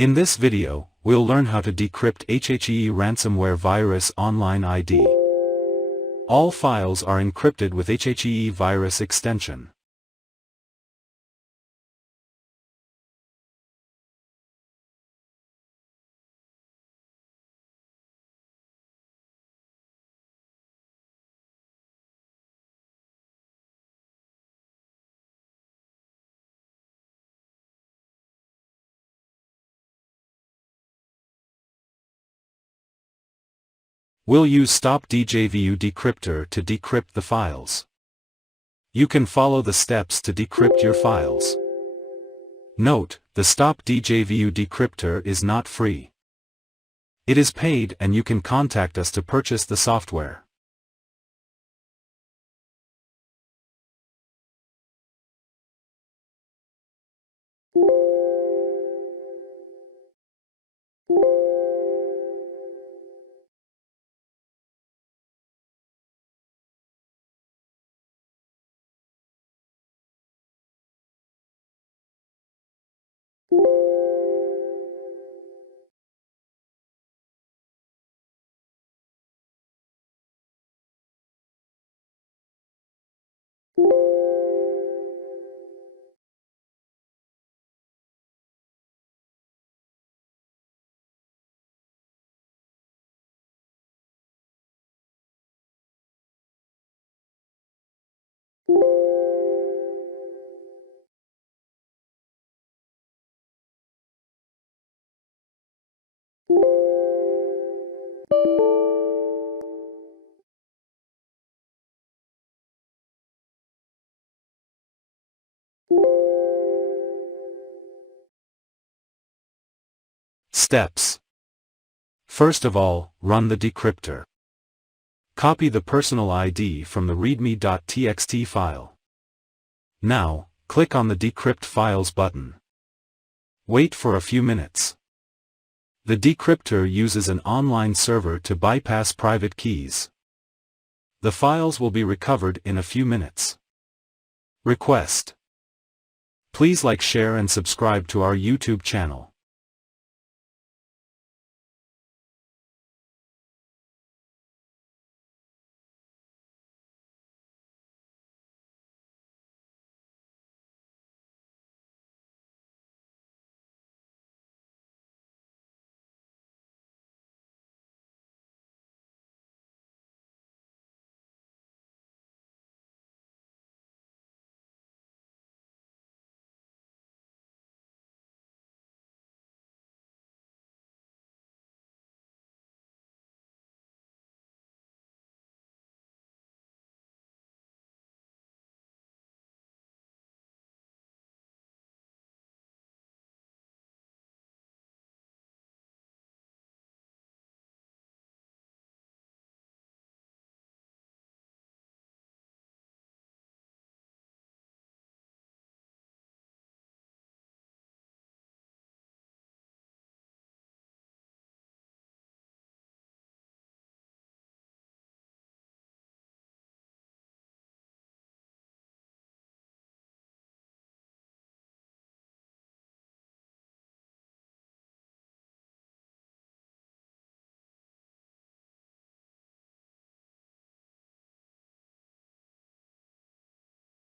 In this video, we'll learn how to decrypt hhee ransomware virus online ID. All files are encrypted with hhee virus extension. We'll use stop djvu decryptor to decrypt the files. You can follow the steps to decrypt your files. Note, the stop djvu decryptor is not free. It is paid and you can contact us to purchase the software. Steps. First of all, run the decryptor. Copy the personal ID from the readme.txt file. Now, click on the Decrypt Files button. Wait for a few minutes. The decryptor uses an online server to bypass private keys. The files will be recovered in a few minutes. Request. Please like, share and subscribe to our YouTube channel.